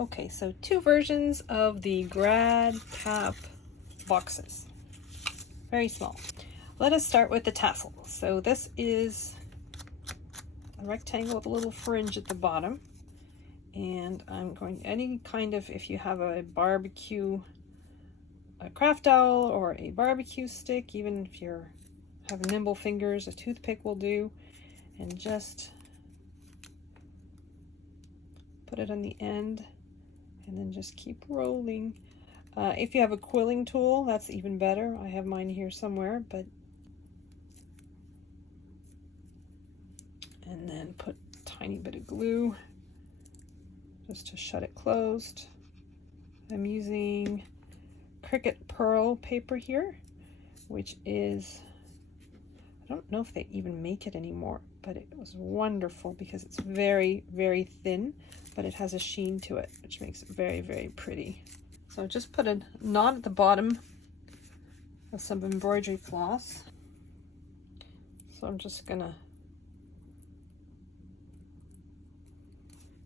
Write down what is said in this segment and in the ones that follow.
Okay, so two versions of the grad tab boxes. Very small. Let us start with the tassel. So this is a rectangle with a little fringe at the bottom. And I'm going any kind of, if you have a barbecue, a craft dowel or a barbecue stick, even if you have nimble fingers, a toothpick will do. And just put it on the end and then just keep rolling. If you have a quilling tool, that's even better. I have mine here somewhere, but and then put a tiny bit of glue just to shut it closed. I'm using Cricut Pearl paper here, which is, I don't know if they even make it anymore, but it was wonderful because it's very, very thin, but it has a sheen to it, which makes it very, very pretty. So just put a knot at the bottom of some embroidery floss. So I'm just gonna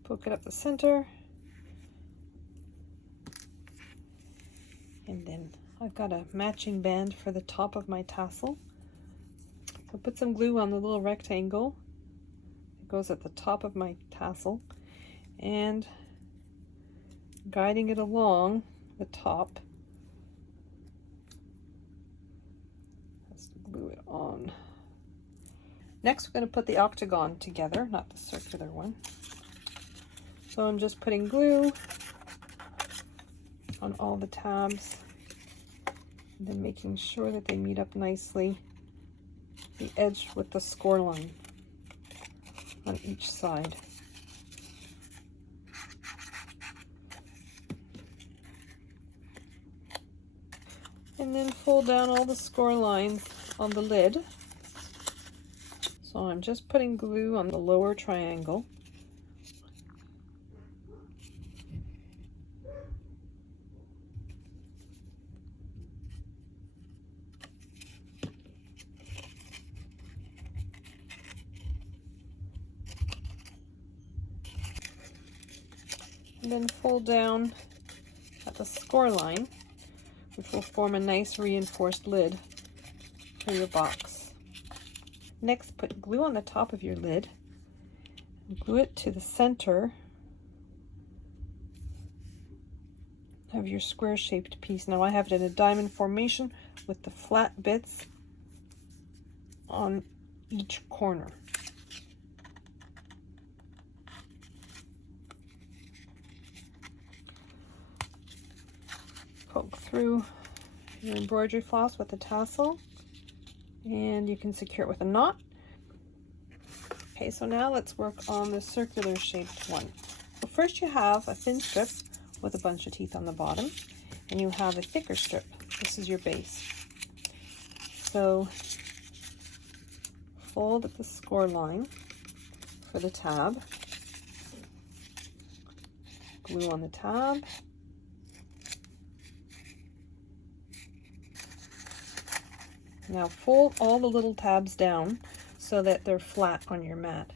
poke it up the center. And then I've got a matching band for the top of my tassel. So put some glue on the little rectangle. It goes at the top of my tassel. And guiding it along the top, let's glue it on. Next, we're going to put the octagon together, not the circular one. So I'm just putting glue on all the tabs, and then making sure that they meet up nicely, the edge with the score line on each side. And then fold down all the score lines on the lid. So I'm just putting glue on the lower triangle. And then fold down at the score line, which will form a nice reinforced lid for your box. Next, put glue on the top of your lid and glue it to the center of your square shaped piece. Now I have it in a diamond formation with the flat bits on each corner. Poke through your embroidery floss with the tassel, and you can secure it with a knot. Okay, so now let's work on the circular shaped one. So first you have a thin strip with a bunch of teeth on the bottom, and you have a thicker strip. This is your base. So fold at the score line for the tab, glue on the tab, now fold all the little tabs down so that they're flat on your mat.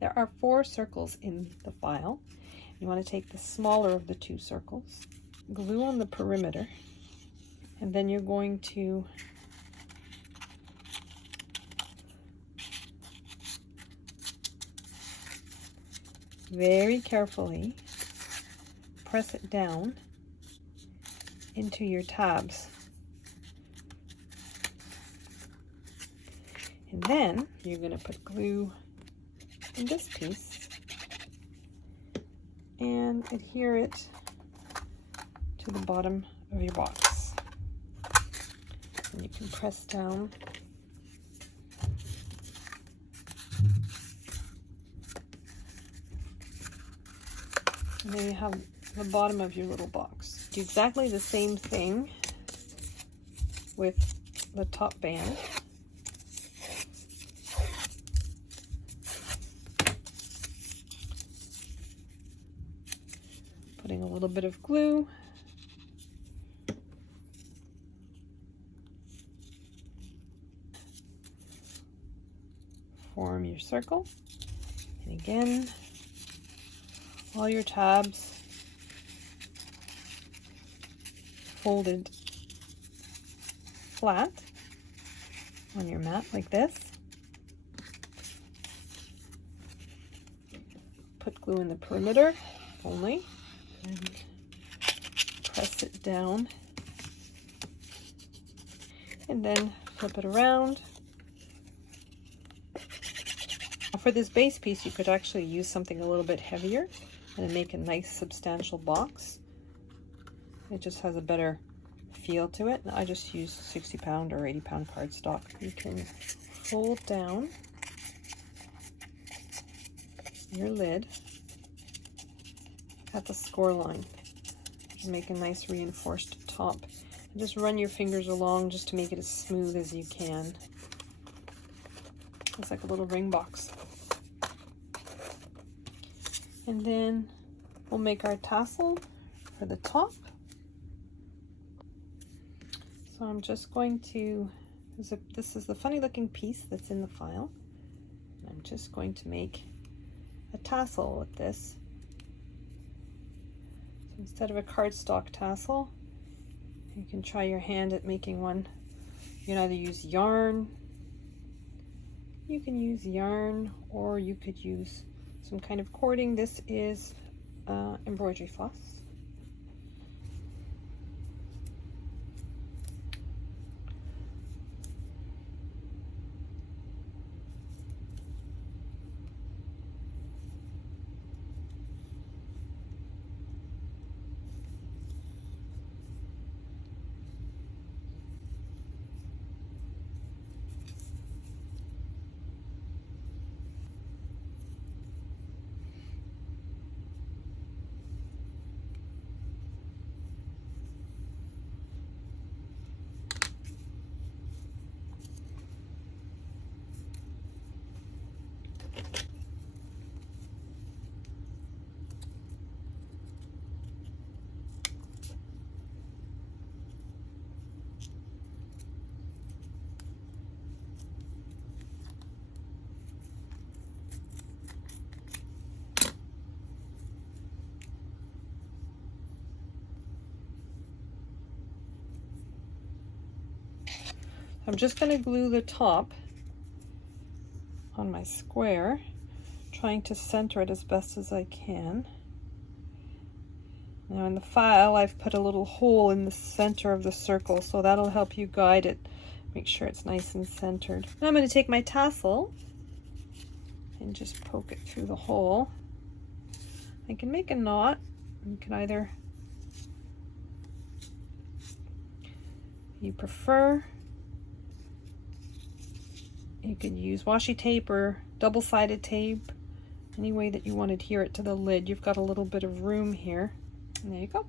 There are 4 circles in the file. You want to take the smaller of the 2 circles, glue on the perimeter, and then you're going to very carefully press it down into your tabs. And then you're going to put glue in this piece and adhere it to the bottom of your box. And you can press down and then you have the bottom of your little box. Do exactly the same thing with the top band. Putting a little bit of glue. Form your circle. And again, all your tabs folded flat on your mat like this. Put glue in the perimeter only and press it down, and then flip it around. For this base piece, you could actually use something a little bit heavier and make a nice substantial box. It just has a better feel to it. I just use 60-pound or 80-pound cardstock. You can fold down your lid at the score line and make a nice reinforced top. And just run your fingers along just to make it as smooth as you can. It's like a little ring box. And then we'll make our tassel for the top. So I'm just going to, this is the funny looking piece that's in the file. I'm just going to make a tassel with this. So instead of a cardstock tassel, you can try your hand at making one. You can either use yarn, or you could use some kind of cording. This is embroidery floss. I'm just going to glue the top on my square, trying to center it as best as I can. Now in the file, I've put a little hole in the center of the circle, so that'll help you guide it. Make sure it's nice and centered. Now I'm going to take my tassel and just poke it through the hole. I can make a knot. You can either, you prefer, you could use washi tape or double-sided tape, any way that you want to adhere it to the lid. You've got a little bit of room here. And there you go.